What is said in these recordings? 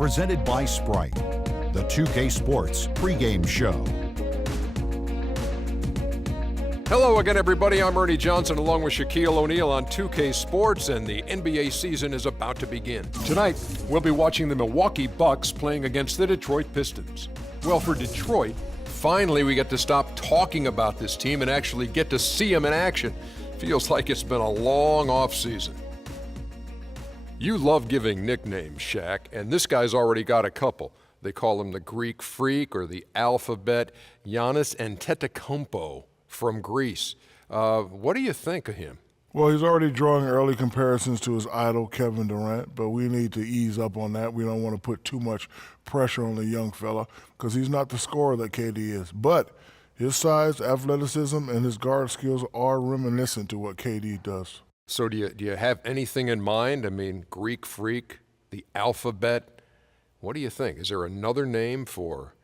presented by Sprite, the 2K Sports pregame show. Hello again, everybody. I'm Ernie Johnson along with Shaquille O'Neal on 2K Sports, and the NBA season is about to begin. Tonight, we'll be watching the Milwaukee Bucks playing against the Detroit Pistons. Well, for Detroit, finally we get to stop talking about this team and actually get to see them in action. Feels like it's been a long offseason. You love giving nicknames, Shaq, and this guy's already got a couple. They call him the Greek Freak or the Alphabet, Giannis Antetokounmpo from Greece. What do you think of him? Well, he's already drawing early comparisons to his idol, Kevin Durant, but we need to ease up on that. We don't want to put too much pressure on the young fella because he's not the scorer that KD is. But his size, athleticism, and his guard skills are reminiscent to what KD does. So do you have anything in mind? I mean, Greek Freak, the Alphabet. What do you think? Is there another name for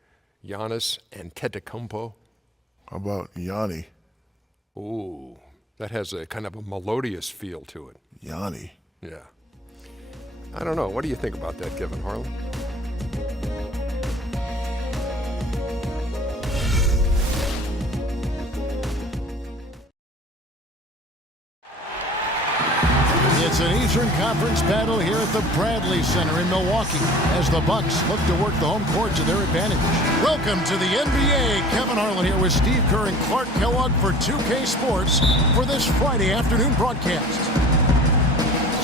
Giannis Antetokounmpo? How about Yanni? Ooh, that has a kind of a melodious feel to it. Yanni. Yeah. I don't know. What do you think about that, Kevin Harlan? It's an Eastern Conference battle here at the Bradley Center in Milwaukee as the Bucks look to work the home court to their advantage. Welcome to the NBA. Kevin Harlan here with Steve Kerr and Clark Kellogg for 2K Sports for this Friday afternoon broadcast.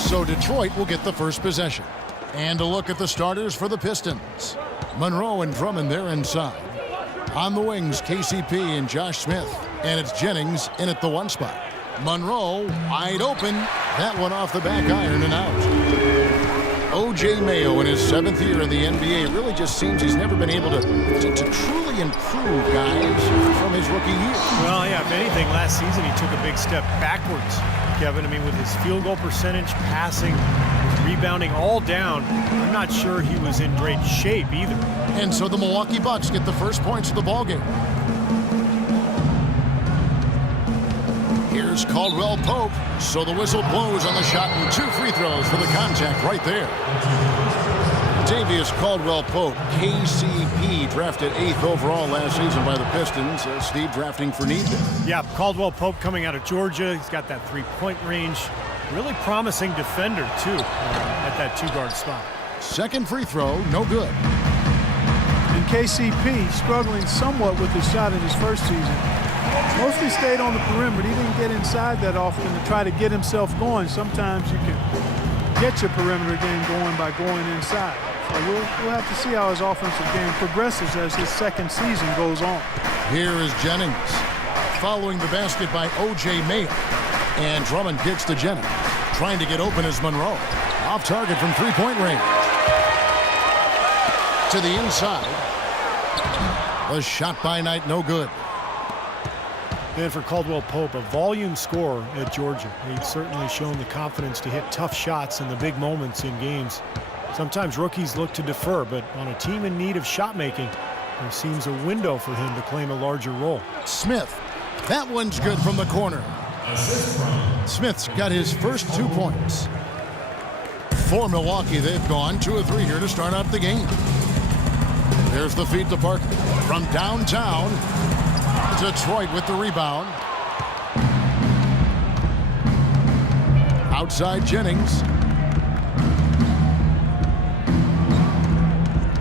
So Detroit will get the first possession. And a look at the starters for the Pistons. Monroe and Drummond there inside. On the wings, KCP and Josh Smith. And it's Jennings in at the one spot. Monroe wide open. That one off the back iron and out. O.J. Mayo in his 7th year in the NBA really just seems he's never been able to truly improve, guys, from his rookie year. Well, yeah, if anything, last season he took a big step backwards, Kevin. I mean, with his field goal percentage, passing, rebounding all down, I'm not sure he was in great shape either. And so the Milwaukee Bucks get the first points of the ballgame. Here's Caldwell Pope. So the whistle blows on the shot and 2 free throws for the contact right there. Davius Caldwell Pope, KCP, drafted 8th overall last season by the Pistons. Steve drafting for need there. Yeah, Caldwell Pope coming out of Georgia. He's got that 3-point range. Really promising defender, too, at that 2-guard spot. Second free throw, no good. And KCP struggling somewhat with his shot in his first season. Mostly stayed on the perimeter. He didn't get inside that often to try to get himself going. Sometimes you can get your perimeter game going by going inside. So we'll have to see how his offensive game progresses as his second season goes on. Here is Jennings following the basket by O.J. Mayo. And Drummond gets to Jennings. Trying to get open is Monroe. Off target from 3-point range. To the inside. The shot by Knight, no good. And for Caldwell Pope, a volume scorer at Georgia. He's certainly shown the confidence to hit tough shots in the big moments in games. Sometimes rookies look to defer, but on a team in need of shot making, there seems a window for him to claim a larger role. Smith, that one's good from the corner. Smith's got his first 2 points. For Milwaukee, they've gone 2 of 3 here to start out the game. There's the feed to Parker from downtown. Detroit with the rebound. Outside Jennings.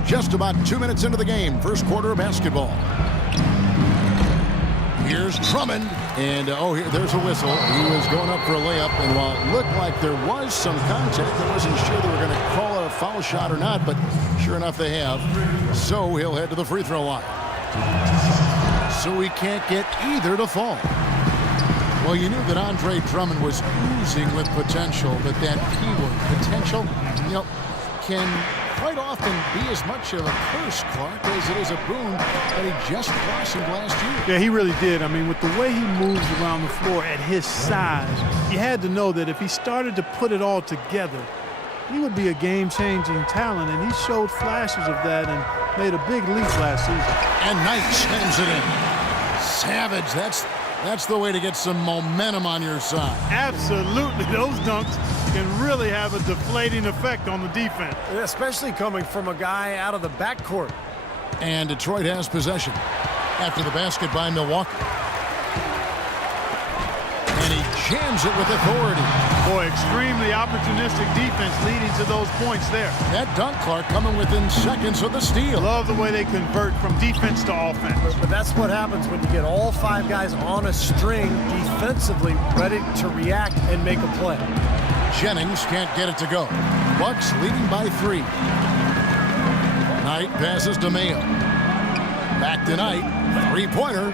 Just about 2 minutes into the game. First quarter of basketball. Here's Drummond. And, there's a whistle. He was going up for a layup. And while it looked like there was some contact, I wasn't sure they were going to call a foul shot or not. But sure enough, they have. So he'll head to the free throw line. So he can't get either to fall. Well, you knew that Andre Drummond was oozing with potential, but that keyword, potential, can quite often be as much of a curse, Clark, as it is a boon that he just blossomed last year. Yeah, he really did. I mean, with the way he moves around the floor at his size, you had to know that if he started to put it all together, he would be a game-changing talent, and he showed flashes of that and made a big leap last season. And Knight slams it in. Savage, that's the way to get some momentum on your side. Absolutely. Those dunks can really have a deflating effect on the defense. Especially coming from a guy out of the backcourt. And Detroit has possession after the basket by Milwaukee. And he jams it with authority. Boy, extremely opportunistic defense leading to those points there. That dunk, Clark, coming within seconds of the steal. Love the way they convert from defense to offense. But that's what happens when you get all 5 guys on a string defensively ready to react and make a play. Jennings can't get it to go. Bucks leading by 3. Knight passes to Mayo. Back to Knight. 3-pointer.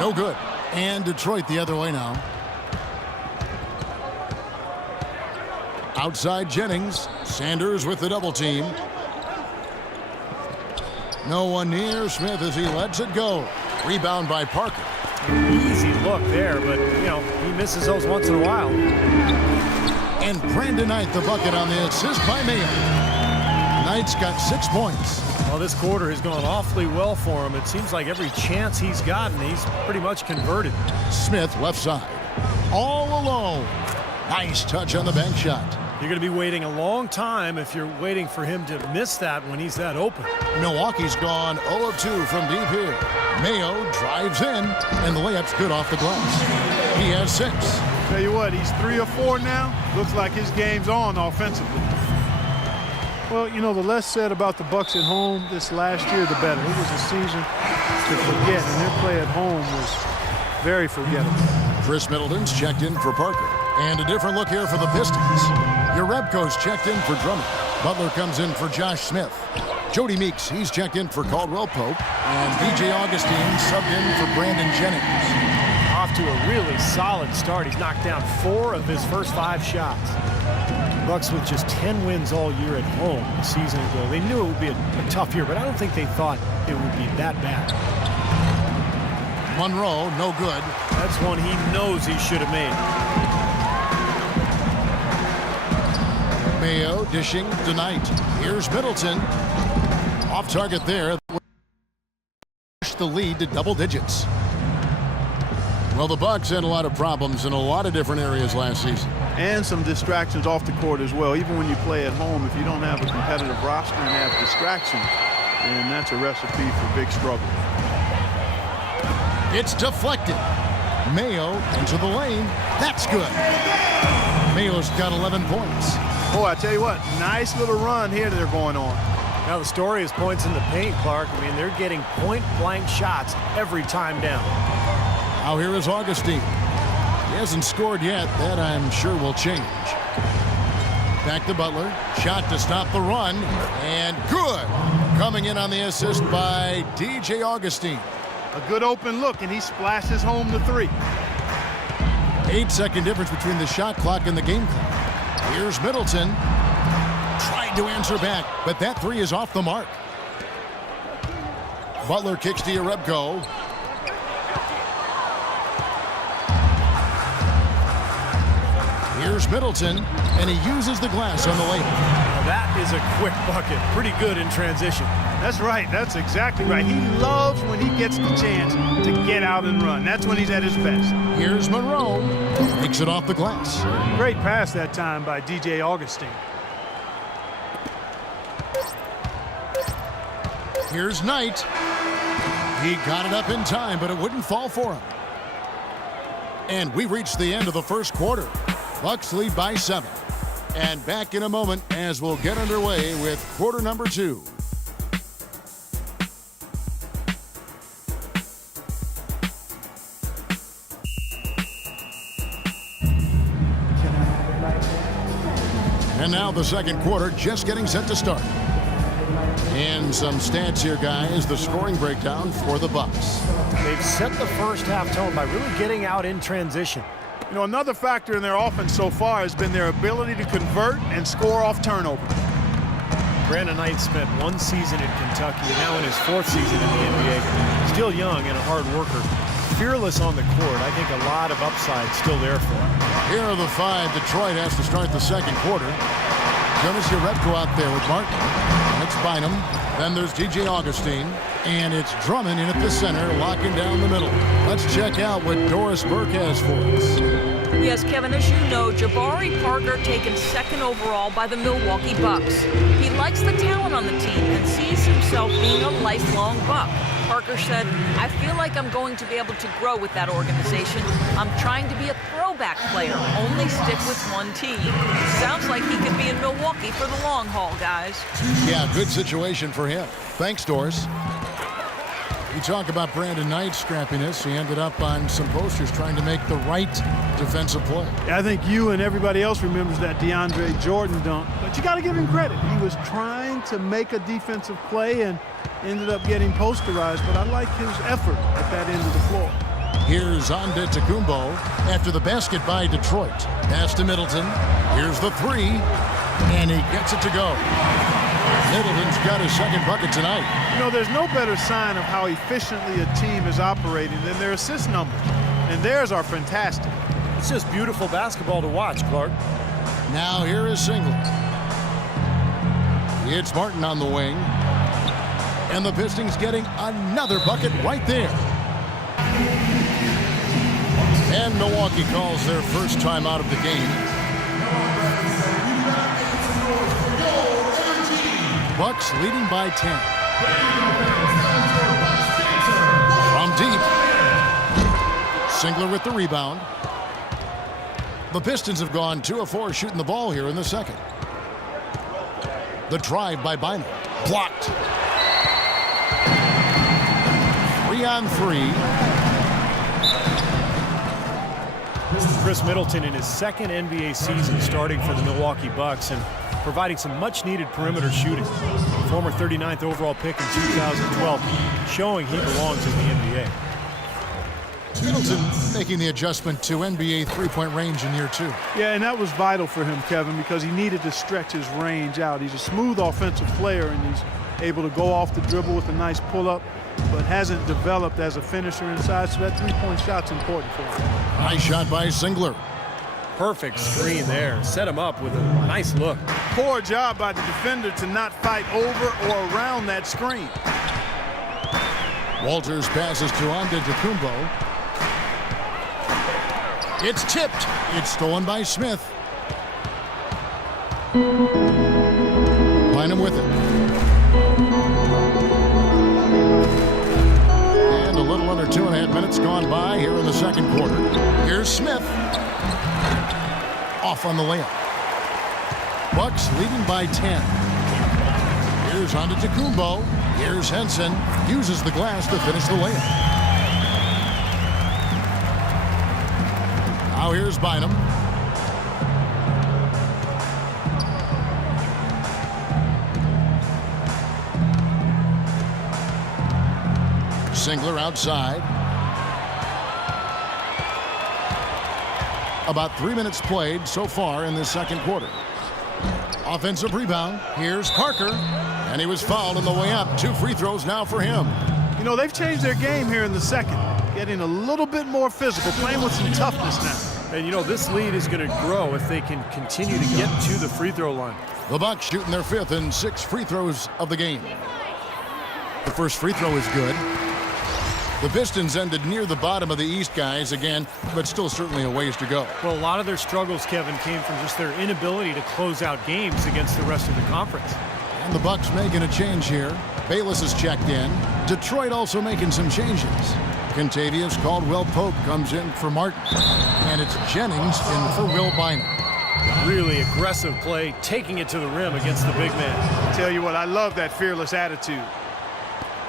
No good. And Detroit the other way now. Outside Jennings. Sanders with the double team. No one near Smith as he lets it go. Rebound by Parker. Easy look there, but, you know, he misses those once in a while. And Brandon Knight the bucket on the assist by Mayo. Knight's got 6 points. Well, this quarter has gone awfully well for him. It seems like every chance he's gotten, he's pretty much converted. Smith left side. All alone. Nice touch on the bank shot. You're going to be waiting a long time if you're waiting for him to miss that when he's that open. Milwaukee's gone 0 of 2 from deep here. Mayo drives in, and the layup's good off the glass. He has 6. Tell you what, he's 3 or 4 now. Looks like his game's on offensively. Well, you know, the less said about the Bucks at home this last year, the better. It was a season to forget, and their play at home was very forgettable. Chris Middleton's checked in for Parker. And a different look here for the Pistons. Urebko's checked in for Drummond. Butler comes in for Josh Smith. Jody Meeks, he's checked in for Caldwell Pope. And DJ Augustine subbed in for Brandon Jennings. Off to a really solid start. He's knocked down 4 of his first 5 shots. Bucks with just 10 wins all year at home a season ago. They knew it would be a tough year, but I don't think they thought it would be that bad. Monroe, no good. That's one he knows he should have made. Mayo dishing tonight. Here's Middleton. Off target there. Push the lead to double digits. Well, the Bucks had a lot of problems in a lot of different areas last season. And some distractions off the court as well. Even when you play at home, if you don't have a competitive roster and have distractions, then that's a recipe for big struggle. It's deflected. Mayo into the lane. That's good. Mayo's got 11 points. Boy, I tell you what, nice little run here they're going on. Now the story is points in the paint, Clark. I mean, they're getting point-blank shots every time down. Now here is Augustine. He hasn't scored yet. That I'm sure will change. Back to Butler. Shot to stop the run. And good. Coming in on the assist by DJ Augustine. A good open look, and he splashes home the 3. 8-second difference between the shot clock and the game clock. Here's Middleton. Trying to answer back, but that 3 is off the mark. Butler kicks to Urebko. Here's Middleton, and he uses the glass on the layup. Now that is a quick bucket. Pretty good in transition. That's right. That's exactly right. He loves when he gets the chance to get out and run. That's when he's at his best. Here's Monroe. Makes it off the glass. Great pass that time by DJ Augustine. Here's Knight. He got it up in time, but it wouldn't fall for him. And we reached the end of the first quarter. Bucks lead by 7. And back in a moment as we'll get underway with quarter number 2. And now the second quarter just getting set to start. And some stats here, guys. The scoring breakdown for the Bucks. They've set the first half tone by really getting out in transition. You know, another factor in their offense so far has been their ability to convert and score off turnover. Brandon Knight spent 1 season in Kentucky and now in his 4th season in the NBA. Still young and a hard worker. Fearless on the court. I think a lot of upside still there for him. Here are the 5 Detroit has to start the second quarter. Jonas Urebko out there with Martin. That's Bynum. Then there's DJ Augustine. And it's Drummond in at the center, locking down the middle. Let's check out what Doris Burke has for us. Yes, Kevin, as you know, Jabari Parker taken second overall by the Milwaukee Bucks. He likes the talent on the team and sees himself being a lifelong Buck. Parker said, "I feel like I'm going to be able to grow with that organization. I'm trying to be a throwback player, only stick with one team." Sounds like he could be in Milwaukee for the long haul, guys. Yeah, good situation for him. Thanks, Doris. You talk about Brandon Knight's scrappiness. He ended up on some posters trying to make the right defensive play. I think you and everybody else remembers that DeAndre Jordan dunk, but you got to give him credit. He was trying to make a defensive play and ended up getting posterized, but I like his effort at that end of the floor. Here's Antetokounmpo after the basket by Detroit. Pass to Middleton. Here's the three, and he gets it to go. Middleton's got his second bucket tonight. You know, there's no better sign of how efficiently a team is operating than their assist numbers, and theirs are fantastic. It's just beautiful basketball to watch, Clark. Now here is Singleton. It's Martin on the wing. And the Pistons getting another bucket right there. And Milwaukee calls their first time out of the game. Bucks leading by 10. From deep. Singler with the rebound. The Pistons have gone 2 of 4 shooting the ball here in the second. The drive by Bynum. Blocked. 3 on 3. Chris Middleton in his second NBA season starting for the Milwaukee Bucks and providing some much-needed perimeter shooting. Former 39th overall pick in 2012, showing he belongs in the NBA. Middleton making the adjustment to NBA three-point range in year 2. Yeah, and that was vital for him, Kevin, because he needed to stretch his range out. He's a smooth offensive player, and he's able to go off the dribble with a nice pull-up, but hasn't developed as a finisher inside, so that three-point shot's important for him. Nice shot by Singler. Perfect screen there. Set him up with a nice look. Poor job by the defender to not fight over or around that screen. Walters passes to Antetokounmpo. It's tipped. It's stolen by Smith. Bynum with it. And a little under 2.5 minutes gone by here in the second quarter. Here's Smith. Off on the layup. Bucks leading by 10. Here's Antetokounmpo. Here's Henson. Uses the glass to finish the layup. Now here's Bynum. Singler outside. About 3 minutes played so far in this second quarter. Offensive rebound. Here's Parker. And he was fouled on the way up. 2 free throws now for him. You know, they've changed their game here in the second. Getting a little bit more physical, playing with some toughness now. And, you know, this lead is going to grow if they can continue to get to the free throw line. The Bucks shooting their 5th and 6th free throws of the game. The first free throw is good. The Pistons ended near the bottom of the East, guys, again, but still certainly a ways to go. Well, a lot of their struggles, Kevin, came from just their inability to close out games against the rest of the conference. And the Bucks making a change here. Bayless is checked in. Detroit also making some changes. Contavious Caldwell-Pope comes in for Martin. And it's Jennings in for Will Bynum. Really aggressive play, taking it to the rim against the big man. I tell you what, I love that fearless attitude.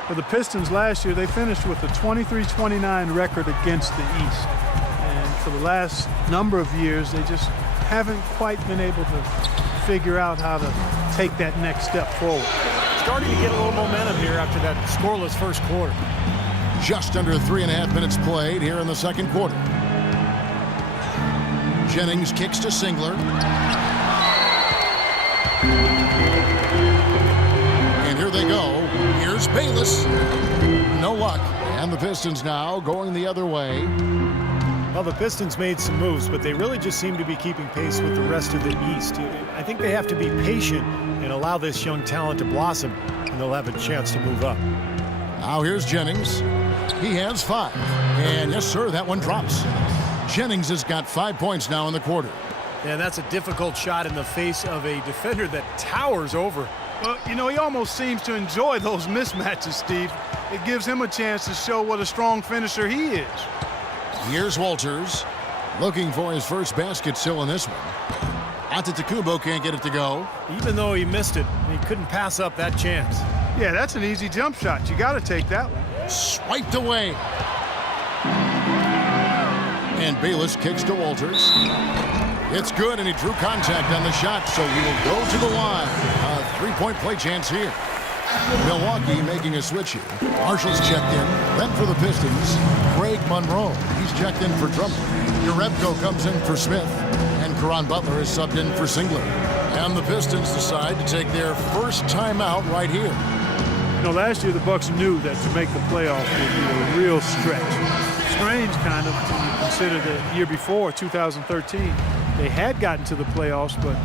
For the Pistons last year, they finished with a 23-29 record against the East. And for the last number of years, they just haven't quite been able to figure out how to take that next step forward. Starting to get a little momentum here after that scoreless first quarter. Just under 3.5 minutes played here in the second quarter. Jennings kicks to Singler. And here they go. Here's Bayless. No luck. And the Pistons now going the other way. Well, the Pistons made some moves, but they really just seem to be keeping pace with the rest of the East. I think they have to be patient and allow this young talent to blossom, and they'll have a chance to move up. Now here's Jennings. He has 5. And yes, sir, that one drops. Jennings has got 5 points now in the quarter. And that's a difficult shot in the face of a defender that towers over. Well, you know, he almost seems to enjoy those mismatches, Steve. It gives him a chance to show what a strong finisher he is. Here's Walters looking for his first basket still in this one. Antetokounmpo can't get it to go. Even though he missed it, he couldn't pass up that chance. Yeah, that's an easy jump shot. You got to take that one. Swiped away. And Bayless kicks to Walters. It's good, and he drew contact on the shot, so he will go to the line. A three-point play chance here. Milwaukee making a switch here. Marshall's checked in. Then for the Pistons, Craig Monroe. He's checked in for Drummond. Jerebko comes in for Smith. And Caron Butler is subbed in for Singler. And the Pistons decide to take their first timeout right here. You know, last year the Bucks knew that to make the playoffs would be a real stretch. Strange, kind of, when you consider the year before, 2013. They had gotten to the playoffs, but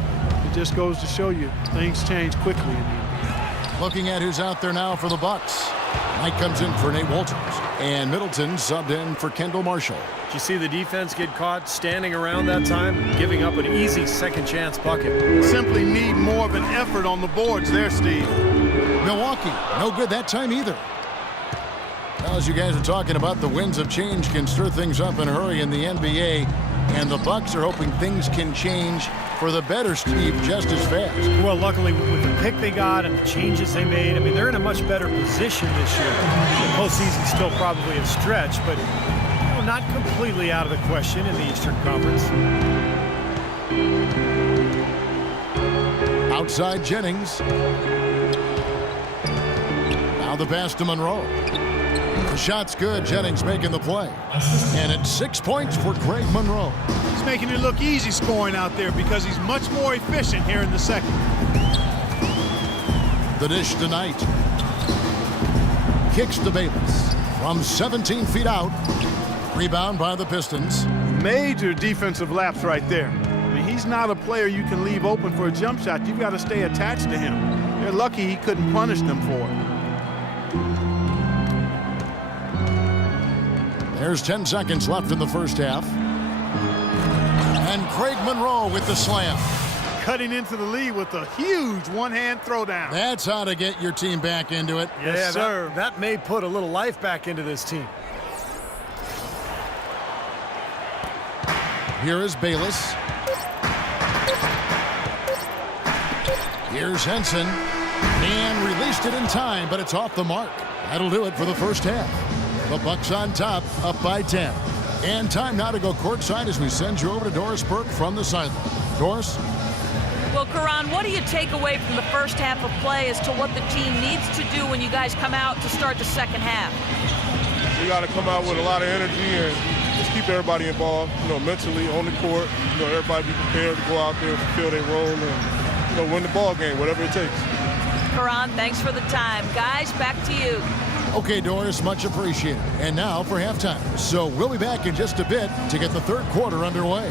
it just goes to show you things change quickly in the NBA. Looking at who's out there now for the Bucks. Knight comes in for Nate Walters. And Middleton subbed in for Kendall Marshall. Did you see the defense get caught standing around that time, giving up an easy second chance bucket? Simply need more of an effort on the boards there, Steve. Milwaukee, no good that time either. Now, as you guys are talking about, the winds of change can stir things up in a hurry in the NBA, and the Bucks are hoping things can change for the better, Steve, just as fast. Well, luckily, with the pick they got and the changes they made, I mean, they're in a much better position this year. The postseason's still probably a stretch, but not completely out of the question in the Eastern Conference. Outside Jennings. Now the pass to Monroe. The shot's good. Jennings making the play. And it's 6 points for Craig Monroe. He's making it look easy scoring out there because he's much more efficient here in the second. The dish to Knight. Kicks to Bayless. From 17 feet out. Rebound by the Pistons. Major defensive lapse right there. I mean, he's not a player you can leave open for a jump shot. You've got to stay attached to him. They're lucky he couldn't punish them for it. There's 10 seconds left in the first half. And Craig Monroe with the slam. Cutting into the lead with a huge one-hand throwdown. That's how to get your team back into it. Yes, sir. That may put a little life back into this team. Here is Bayless. Here's Henson. And released it in time, but it's off the mark. That'll do it for the first half. The Bucks on top, up by 10. And time now to go courtside as we send you over to Doris Burke from the sideline. Doris? Well, Caron, what do you take away from the first half of play as to what the team needs to do when you guys come out to start the second half? We got to come out with a lot of energy and just keep everybody involved, mentally on the court. Everybody be prepared to go out there and fulfill their role and, win the ball game, whatever it takes. Caron, thanks for the time. Guys, back to you. Okay, Doris, much appreciated. And now for halftime. So we'll be back in just a bit to get the third quarter underway.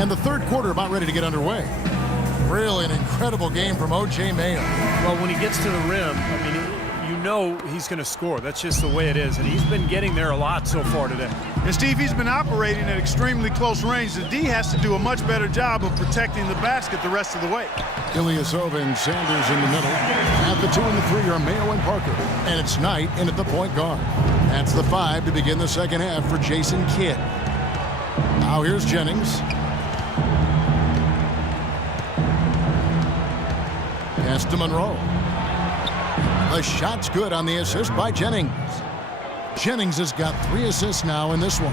And the third quarter about ready to get underway. Really an incredible game from O.J. Mayo. Well, when he gets to the rim, he's going to score. That's just the way it is. And he's been getting there a lot so far today. And Steve, he's been operating at extremely close range. The D has to do a much better job of protecting the basket the rest of the way. Ilyasova and Sanders in the middle. At the 2 and the 3 are Mayo and Parker. And it's Knight in at the point guard. That's the 5 to begin the second half for Jason Kidd. Now here's Jennings. Pass to Monroe. The shot's good on the assist by Jennings. Jennings has got 3 assists now in this one.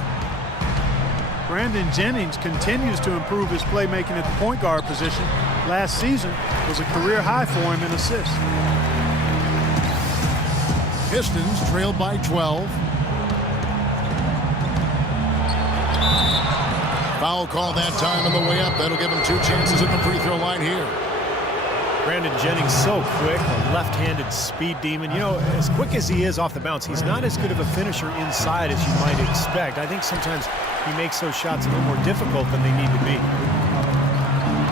Brandon Jennings continues to improve his playmaking at the point guard position. Last season was a career high for him in assists. Pistons trailed by 12. Foul call that time on the way up. That'll give him 2 chances at the free throw line here. Brandon Jennings so quick, a left-handed speed demon. You know, as quick as he is off the bounce, he's not as good of a finisher inside as you might expect. I think sometimes he makes those shots a little more difficult than they need to be.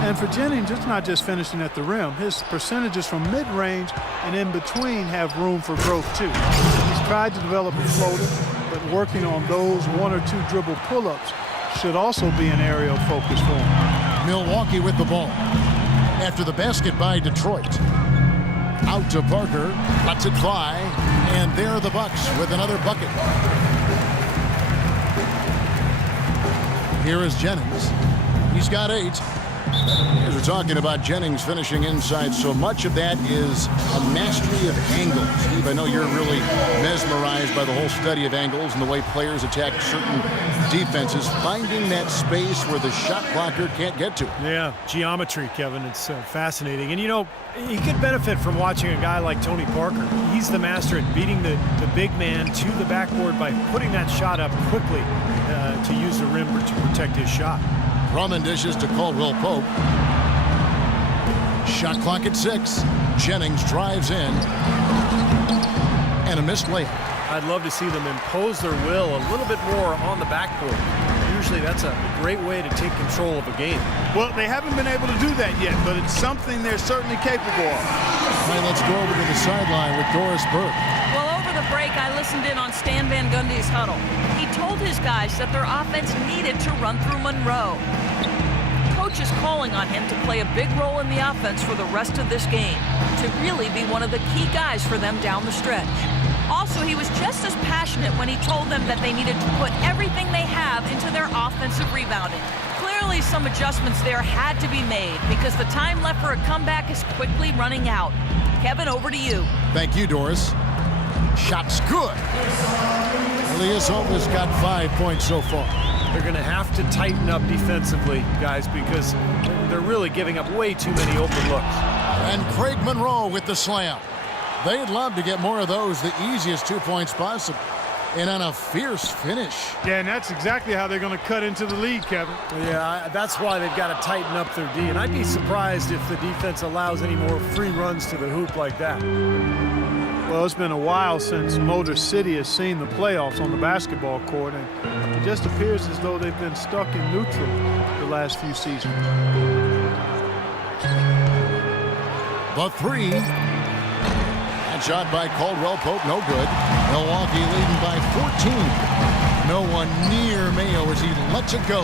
And for Jennings, it's not just finishing at the rim. His percentages from mid-range and in between have room for growth too. He's tried to develop a floater, but working on those 1 or 2 dribble pull-ups should also be an area of focus for him. Milwaukee with the ball. After the basket by Detroit. Out to Parker, lets it fly, and there are the Bucks with another bucket. Here is Jennings. He's got 8. As we're talking about Jennings finishing inside, so much of that is a mastery of angles. Steve, I know you're really mesmerized by the whole study of angles and the way players attack certain defenses, finding that space where the shot blocker can't get to. Yeah, geometry, Kevin. It's fascinating. And, you know, he could benefit from watching a guy like Tony Parker. He's the master at beating the big man to the backboard by putting that shot up quickly to use the rim to protect his shot. Drummond dishes to Caldwell Pope. Shot clock at 6. Jennings drives in. And a missed layup. I'd love to see them impose their will a little bit more on the backboard. Usually that's a great way to take control of a game. Well, they haven't been able to do that yet, but it's something they're certainly capable of. All right, let's go over to the sideline with Doris Burke. Well, over the break, I listened in on Stan Van Gundy's huddle. He told his guys that their offense needed to run through Monroe. Coach is calling on him to play a big role in the offense for the rest of this game, to really be one of the key guys for them down the stretch. Also, he was just as passionate when he told them that they needed to put everything they have into their offensive rebounding. Clearly, some adjustments there had to be made because the time left for a comeback is quickly running out. Kevin, over to you. Thank you, Doris. Shot's good. Ilyasova's got 5 points so far. They're going to have to tighten up defensively, guys, because they're really giving up way too many open looks. And Craig Monroe with the slam. They'd love to get more of those, the easiest 2 points possible. And on a fierce finish. Yeah, and that's exactly how they're going to cut into the lead, Kevin. Yeah, that's why they've got to tighten up their D. And I'd be surprised if the defense allows any more free runs to the hoop like that. Well, it's been a while since Motor City has seen the playoffs on the basketball court, and it just appears as though they've been stuck in neutral the last few seasons. The 3. That shot by Caldwell Pope, no good. Milwaukee leading by 14. No one near Mayo as he lets it go.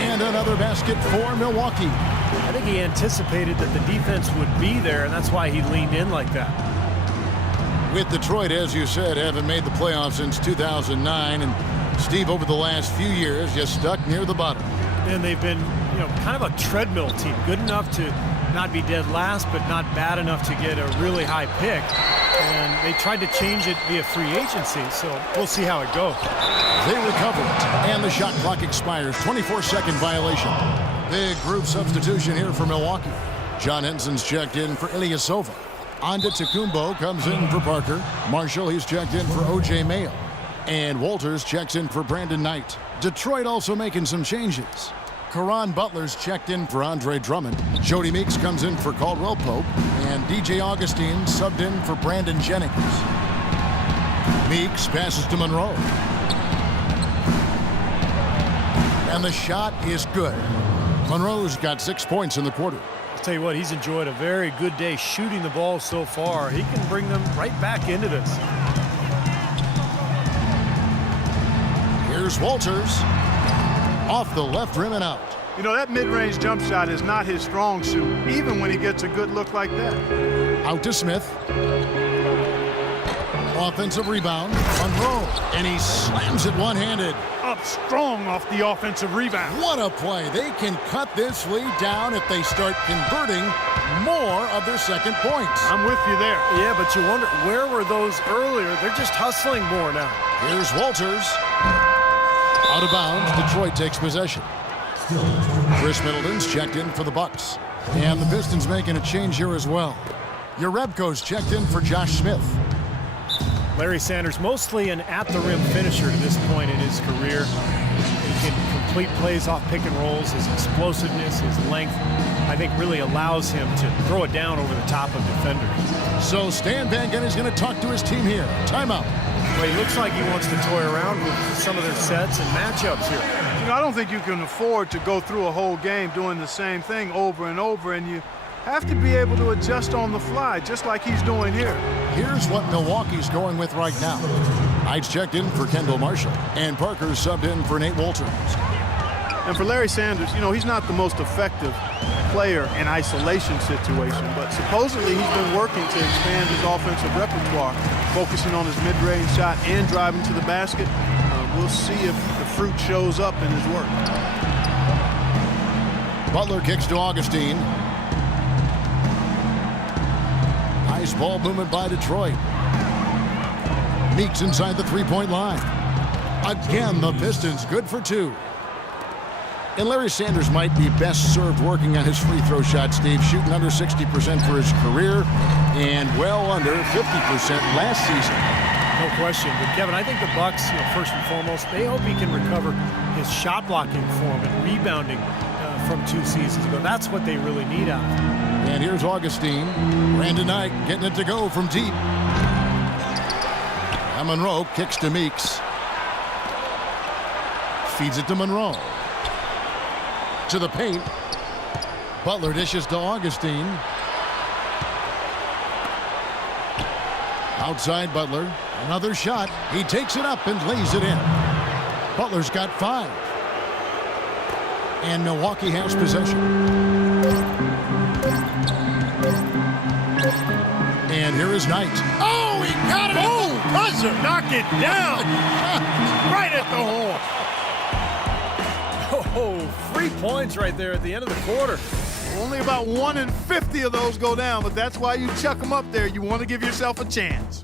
And another basket for Milwaukee. I think he anticipated that the defense would be there, and that's why he leaned in like that. With Detroit, as you said, haven't made the playoffs since 2009, and Steve, over the last few years, just stuck near the bottom. And they've been, you know, kind of a treadmill team, good enough to not be dead last, but not bad enough to get a really high pick. And they tried to change it via free agency, so we'll see how it goes. They recover it, and the shot clock expires. 24-second violation. Big group substitution here for Milwaukee. John Henson's checked in for Ilyasova. Antetokounmpo comes in for Parker. Marshall, he's checked in for O.J. Mayo. And Walters checks in for Brandon Knight. Detroit also making some changes. Caron Butler's checked in for Andre Drummond. Jody Meeks comes in for Caldwell Pope. And DJ Augustine subbed in for Brandon Jennings. Meeks passes to Monroe. And the shot is good. Monroe's got 6 points in the quarter. Tell you what, he's enjoyed a very good day shooting the ball so far. He can bring them right back into this. Here's Walters. Off the left rim and out. You know, that mid-range jump shot is not his strong suit, even when he gets a good look like that. Out to Smith. Offensive rebound. Monroe. And he slams it one-handed. Up strong off the offensive rebound. What a play. They can cut this lead down if they start converting more of their second points. I'm with you there. Yeah, but you wonder, where were those earlier? They're just hustling more now. Here's Walters. Out of bounds. Detroit takes possession. Chris Middleton's checked in for the Bucks. And the Pistons making a change here as well. Jerebko's checked in for Josh Smith. Larry Sanders, mostly an at-the-rim finisher to this point in his career. He can complete plays off pick and rolls. His explosiveness, his length, I think really allows him to throw it down over the top of defenders. So Stan Van Gundy's going to talk to his team here. Timeout. Well, he looks like he wants to toy around with some of their sets and matchups here. You know, I don't think you can afford to go through a whole game doing the same thing over and over, and you have to be able to adjust on the fly, just like he's doing here. Here's what Milwaukee's going with right now. Knight's checked in for Kendall Marshall, and Parker's subbed in for Nate Walters. And for Larry Sanders, you know, he's not the most effective player in isolation situation, but supposedly he's been working to expand his offensive repertoire, focusing on his mid-range shot and driving to the basket. We'll see if the fruit shows up in his work. Butler kicks to Augustine. Nice ball movement by Detroit. Meeks inside the three-point line. Again, the Pistons good for two. And Larry Sanders might be best served working on his free throw shot, Steve, shooting under 60% for his career and well under 50% last season. No question. But Kevin, I think the Bucks, first and foremost, they hope he can recover his shot blocking form and rebounding from 2 seasons ago. That's what they really need out of him. And here's Augustine. Brandon Knight getting it to go from deep. And Monroe kicks to Meeks. Feeds it to Monroe. To the paint. Butler dishes to Augustine. Outside Butler. Another shot. He takes it up and lays it in. Butler's got 5. And Milwaukee has possession. And here is Knight. Oh, he got it! Boom! Buzzer! Knock it down! Right at the hole. Oh, 3 points right there at the end of the quarter. Only about 1 in 50 of those go down, but that's why you chuck them up there. You want to give yourself a chance.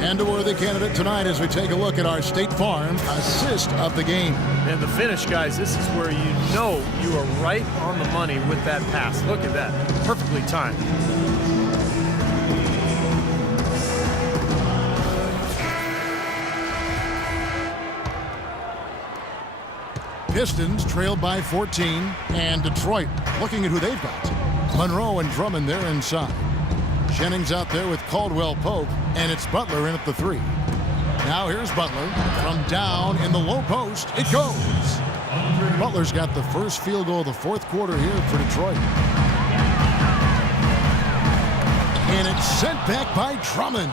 And a worthy candidate tonight as we take a look at our State Farm assist of the game. And the finish, guys, this is where you know you are right on the money with that pass. Look at that. Perfectly timed. Pistons trailed by 14, and Detroit looking at who they've got. Monroe and Drummond there inside. Jennings out there with Caldwell Pope, and it's Butler in at the 3. Now here's Butler from down in the low post. It goes. Butler's got the first field goal of the 4th quarter here for Detroit. And it's sent back by Drummond.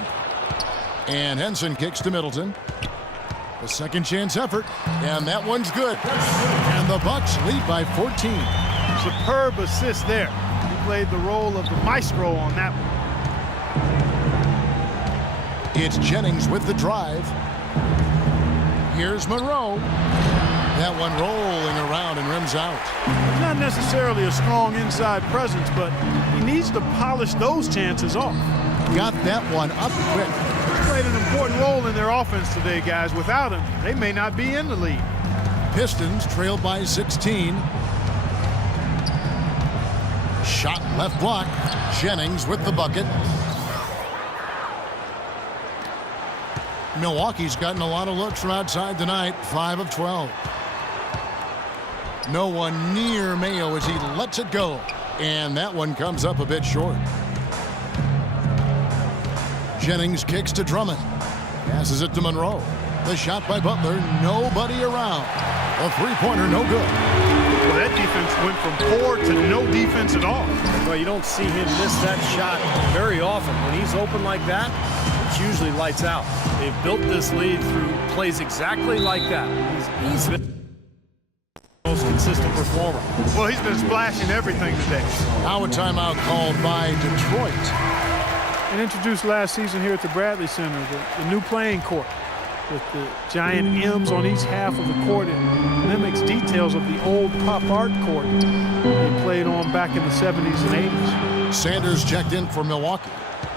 And Henson kicks to Middleton. The second chance effort, and that one's good. And the Bucks lead by 14. Superb assist there. He played the role of the maestro on that one. It's Jennings with the drive. Here's Monroe. That one rolling around and rims out. Not necessarily a strong inside presence, but he needs to polish those chances off. Got that one up quick. He's played an important role in their offense today, guys. Without him, they may not be in the lead. Pistons trailed by 16. Shot left block. Jennings with the bucket. Milwaukee's gotten a lot of looks from outside tonight. 5 of 12. No one near Mayo as he lets it go. And that one comes up a bit short. Jennings kicks to Drummond. Passes it to Monroe. The shot by Butler. Nobody around. A three-pointer, no good. Well, that defense went from poor to no defense at all. Well, you don't see him miss that shot very often. When he's open like that, it's usually lights out. They've built this lead through plays exactly like that. He's been the most consistent performer. Well, he's been splashing everything today. Now a timeout called by Detroit. And introduced last season here at the Bradley Center, the new playing court with the giant M's on each half of the court. It mimics details of the old pop art court they played on back in the 70s and 80s. Sanders checked in for Milwaukee.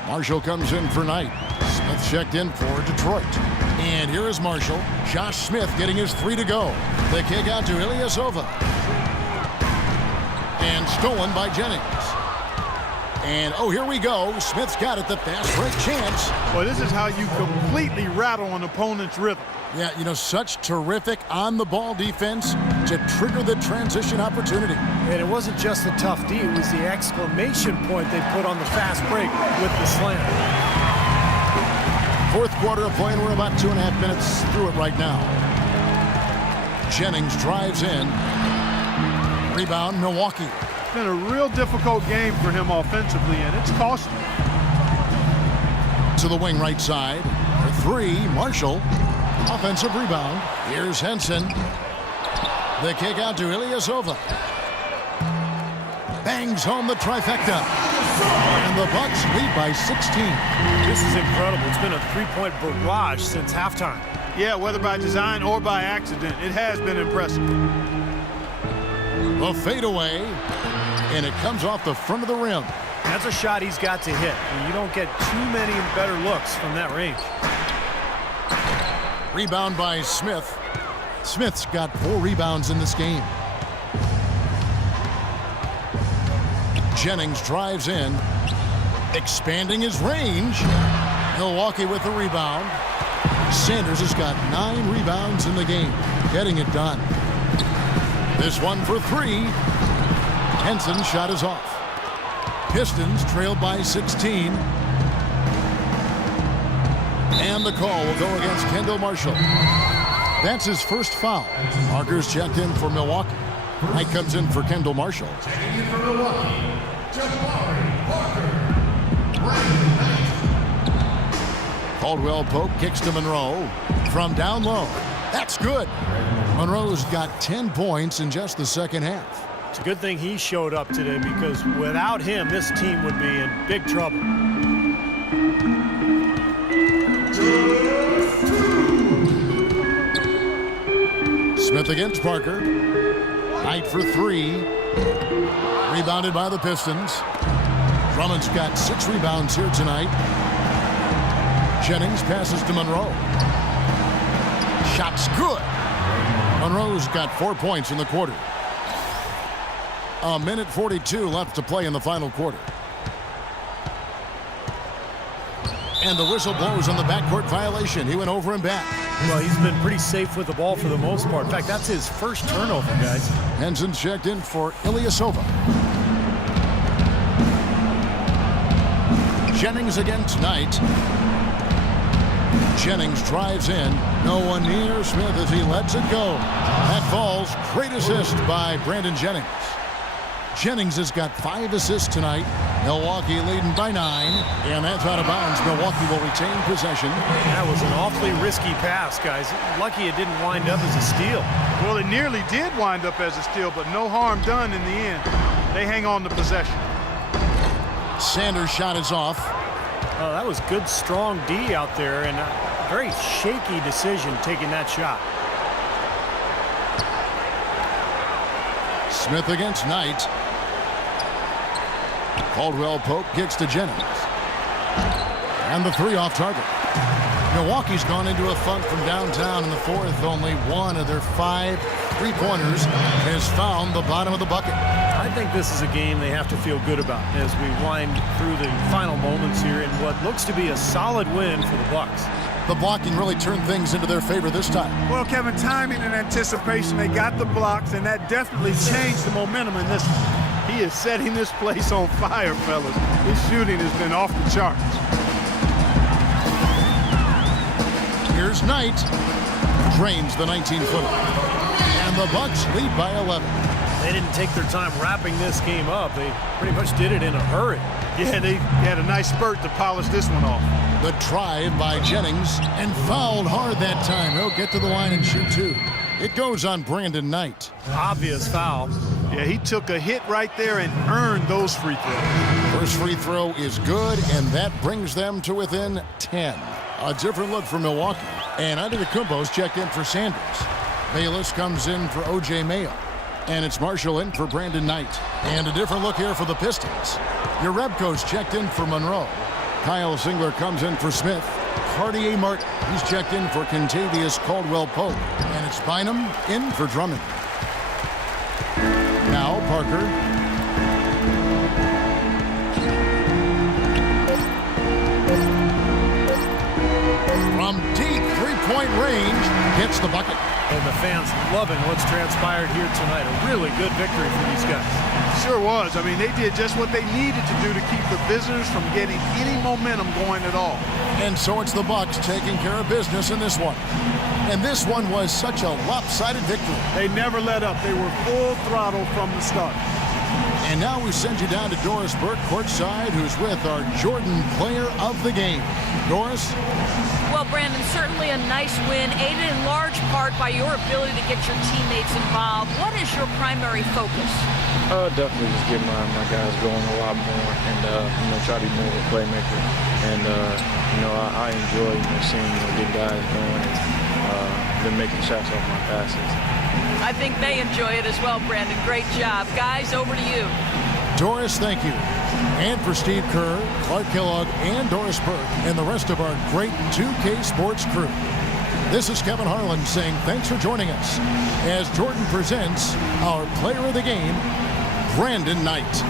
Marshall comes in for Knight. Smith checked in for Detroit. And here is Marshall. Josh Smith getting his 3 to go. The kick out to Ilyasova. And stolen by Jennings. And, oh, here we go. Smith's got it. The fast break chance. Well, this is how you completely rattle an opponent's rhythm. Yeah, you know, such terrific on-the-ball defense to trigger the transition opportunity. And it wasn't just the tough D. It was the exclamation point they put on the fast break with the slam. Fourth quarter of play, and we're about 2.5 minutes through it right now. Jennings drives in. Rebound, Milwaukee. It's been a real difficult game for him offensively, and it's costing him. To the wing right side. For 3, Marshall. Offensive rebound. Here's Henson. The kick out to Ilyasova. Bangs home the trifecta. And the Bucks lead by 16. This is incredible. It's been a 3-point barrage since halftime. Yeah, whether by design or by accident, it has been impressive. The fadeaway. And it comes off the front of the rim. That's a shot he's got to hit. You don't get too many better looks from that range. Rebound by Smith. Smith's got 4 rebounds in this game. Jennings drives in, expanding his range. Milwaukee with the rebound. Sanders has got 9 rebounds in the game, getting it done. This one for 3. Henson's shot is off. Pistons trailed by 16. And the call will go against Kendall Marshall. That's his first foul. Parker's checked in for Milwaukee. Knight comes in for Kendall Marshall. Checking in for Milwaukee, Jabari Parker. Caldwell Pope kicks to Monroe from down low. That's good. Monroe's got 10 points in just the second half. It's a good thing he showed up today, because without him, this team would be in big trouble. Smith against Parker. Knight for 3. Rebounded by the Pistons. Drummond's got 6 rebounds here tonight. Jennings passes to Monroe. Shot's good. Monroe's got 4 points in the quarter. 1:42 left to play in the final quarter. And the whistle blows on the backcourt violation. He went over and back. Well, he's been pretty safe with the ball for the most part. In fact, that's his first turnover, guys. Henson's checked in for Ilyasova. Jennings against Knight. Jennings drives in. No one near Smith as he lets it go. That falls. Great assist by Brandon Jennings. Jennings has got 5 assists tonight. Milwaukee leading by 9. And that's out of bounds. Milwaukee will retain possession. That was an awfully risky pass, guys. Lucky it didn't wind up as a steal. Well, it nearly did wind up as a steal, but no harm done in the end. They hang on to possession. Sanders' shot is off. Oh, that was good, strong D out there, and a very shaky decision taking that shot. Smith against Knight. Caldwell Pope kicks to Jennings. And the 3 off target. Milwaukee's gone into a funk from downtown in the fourth. Only 1 of their 5 3-pointers has found the bottom of the bucket. I think this is a game they have to feel good about as we wind through the final moments here in what looks to be a solid win for the Bucks. The blocking really turned things into their favor this time. Well, Kevin, timing and anticipation, they got the blocks, and that definitely changed the momentum in this one. He is setting this place on fire, fellas. His shooting has been off the charts. Here's Knight. Drains the 19-footer. And the Bucks lead by 11. They didn't take their time wrapping this game up. They pretty much did it in a hurry. Yeah, they had a nice spurt to polish this one off. The drive by Jennings, and fouled hard that time. He'll get to the line and shoot 2. It goes on Brandon Knight. Obvious foul. Yeah, he took a hit right there and earned those free throws. First free throw is good, and that brings them to within 10. A different look for Milwaukee. And Antetokounmpo's checked in for Sanders. Bayless comes in for O.J. Mayo. And it's Marshall in for Brandon Knight. And a different look here for the Pistons. Urebko's checked in for Monroe. Kyle Singler comes in for Smith. Cartier Martin, he's checked in for Kentavious Caldwell-Pope. And it's Bynum in for Drummond. Now Parker. From deep three-point range, hits the bucket. And the fans loving what's transpired here tonight. A really good victory for these guys. Sure was. I mean, they did just what they needed to do to keep the visitors from getting any momentum going at all. And so it's the Bucks taking care of business in this one. And this one was such a lopsided victory. They never let up. They were full throttle from the start. And now we send you down to Doris Burke courtside, who's with our Jordan Player of the Game. Doris? Well, Brandon, certainly a nice win, aided in large part by your ability to get your teammates involved. What is your primary focus? Definitely just get my guys going a lot more and, try to be more of a playmaker. And, I enjoy, seeing, getting guys going and them making shots off my passes. I think they enjoy it as well, Brandon. Great job. Guys, over to you. Doris, thank you. And for Steve Kerr, Clark Kellogg, and Doris Burke, and the rest of our great 2K Sports crew. This is Kevin Harlan saying thanks for joining us as Jordan presents our player of the game, Brandon Knight.